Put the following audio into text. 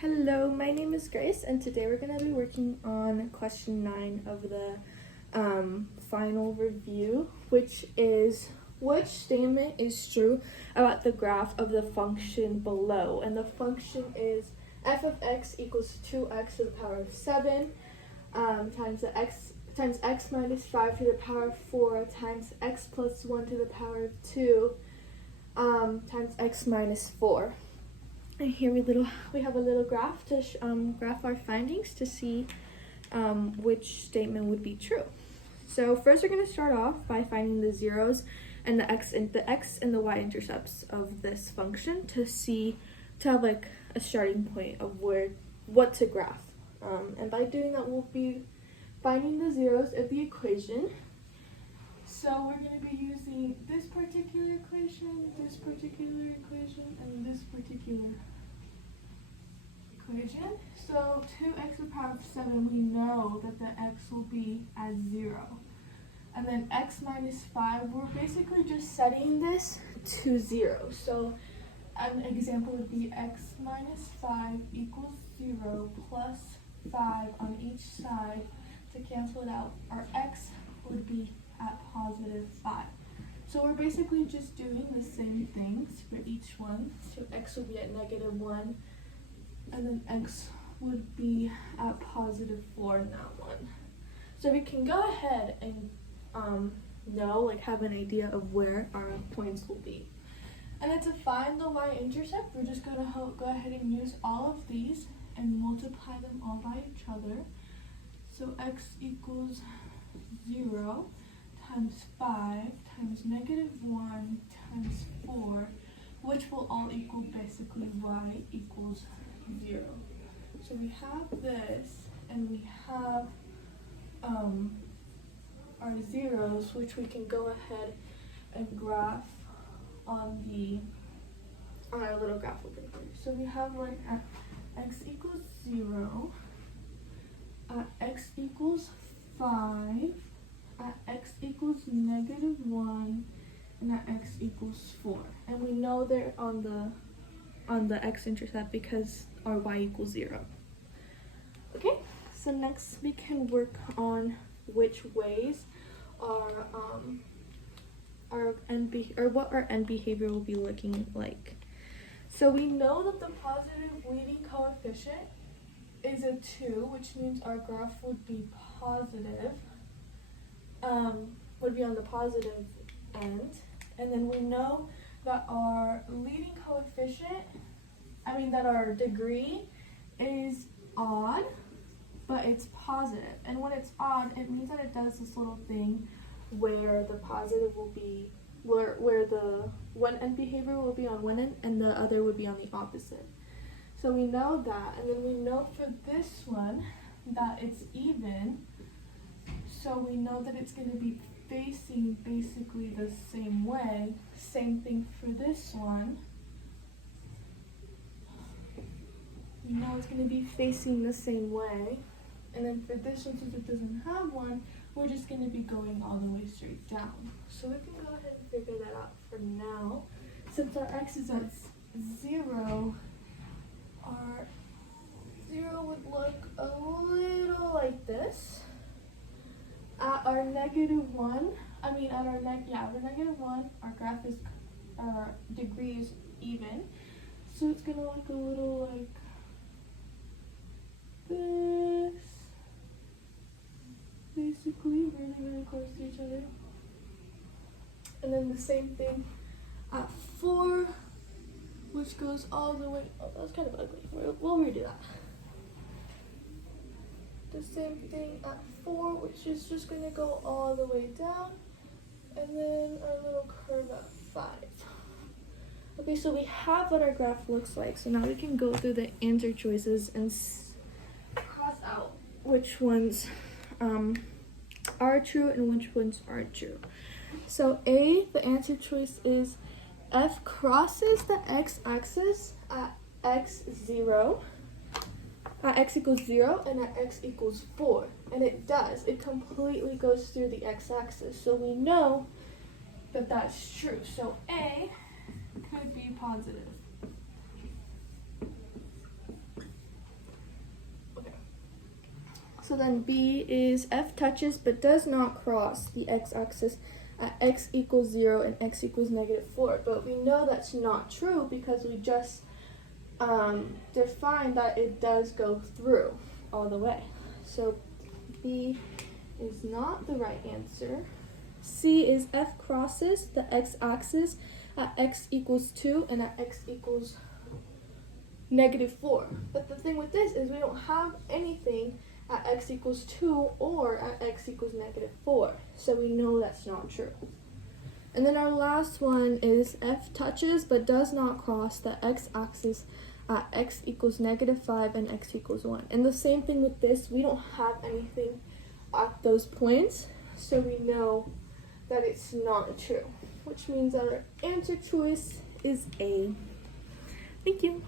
Hello, my name is Grace, and today we're going to be working on question 9 of the final review, which is, which statement is true about the graph of the function below? And the function is f of x equals 2x to the power of 7 times x minus 5 to the power of 4 times x plus 1 to the power of 2 times x minus 4. And here we have a little graph to graph our findings to see which statement would be true. So first we're going to start off by finding the zeros and the x and the y intercepts of this function to have like a starting point of what to graph. And by doing that, we'll be finding the zeros of the equation. So we're going to be using this particular equation, and this particular equation. So 2x to the power of 7, we know that the x will be at 0. And then x minus 5, we're basically just setting this to 0. So an example would be x minus 5 equals 0 plus 5 on each side. To cancel it out, our x would be at positive 5. So we're basically just doing the same things for each one. So x would be at negative 1, and then x would be at positive 4 in that one. So we can go ahead and have an idea of where our points will be. And then to find the y-intercept, we're just going to go ahead and use all of these and multiply them all by each other. So x equals 0 times 5 times negative 1 times 4, which will all equal basically y equals 0. So we have this, and we have our zeros, which we can go ahead and graph on our little graph over here. So we have one at x equals 0, at x equals 5, at x equals negative 1, and at x equals 4. And we know they're on the x-intercept because our y equals 0. Okay, so next we can work on which ways what our end behavior will be looking like. So we know that the positive leading coefficient is a 2, which means our graph would be positive, would be on the positive end. And then we know that our leading coefficient, that our degree is odd, but it's positive. And when it's odd, it means that it does this little thing where the positive will be, where the one end behavior will be on one end and the other would be on the opposite. So we know that, and then we know for this one that it's even, so we know that it's going to be facing basically the same way. Same thing for this one. We know it's going to be facing the same way. And then for this one, since it doesn't have one, we're just going to be going all the way straight down. So we can go ahead and figure that out for now. Since our x is at 0, our 0 would look a little like this. At our negative 1, our negative 1, our degree is even. So it's going to look a little like this. Basically, really, really close to each other. And then the same thing at 4, which goes all the way, that was kind of ugly. We'll redo that. The same thing at 4, which is just going to go all the way down. And then our little curve at 5. Okay, so we have what our graph looks like. So now we can go through the answer choices and cross out which ones are true and which ones aren't true. So A, the answer choice is f crosses the x-axis at x equals 0 and at x equals 4. And it does. It completely goes through the x-axis. So we know that that's true. So A could be positive. So then B is F touches but does not cross the x-axis at x equals 0 and x equals -4. But we know that's not true because we just defined that it does go through all the way. So B is not the right answer. C is F crosses the x-axis at x equals 2 and at x equals -4. But the thing with this is we don't have anything at x equals 2 or at x equals -4. So we know that's not true. And then our last one is F touches but does not cross the x-axis at x equals -5 and x equals 1. And the same thing with this, we don't have anything at those points, so we know that it's not true, which means our answer choice is A. Thank you.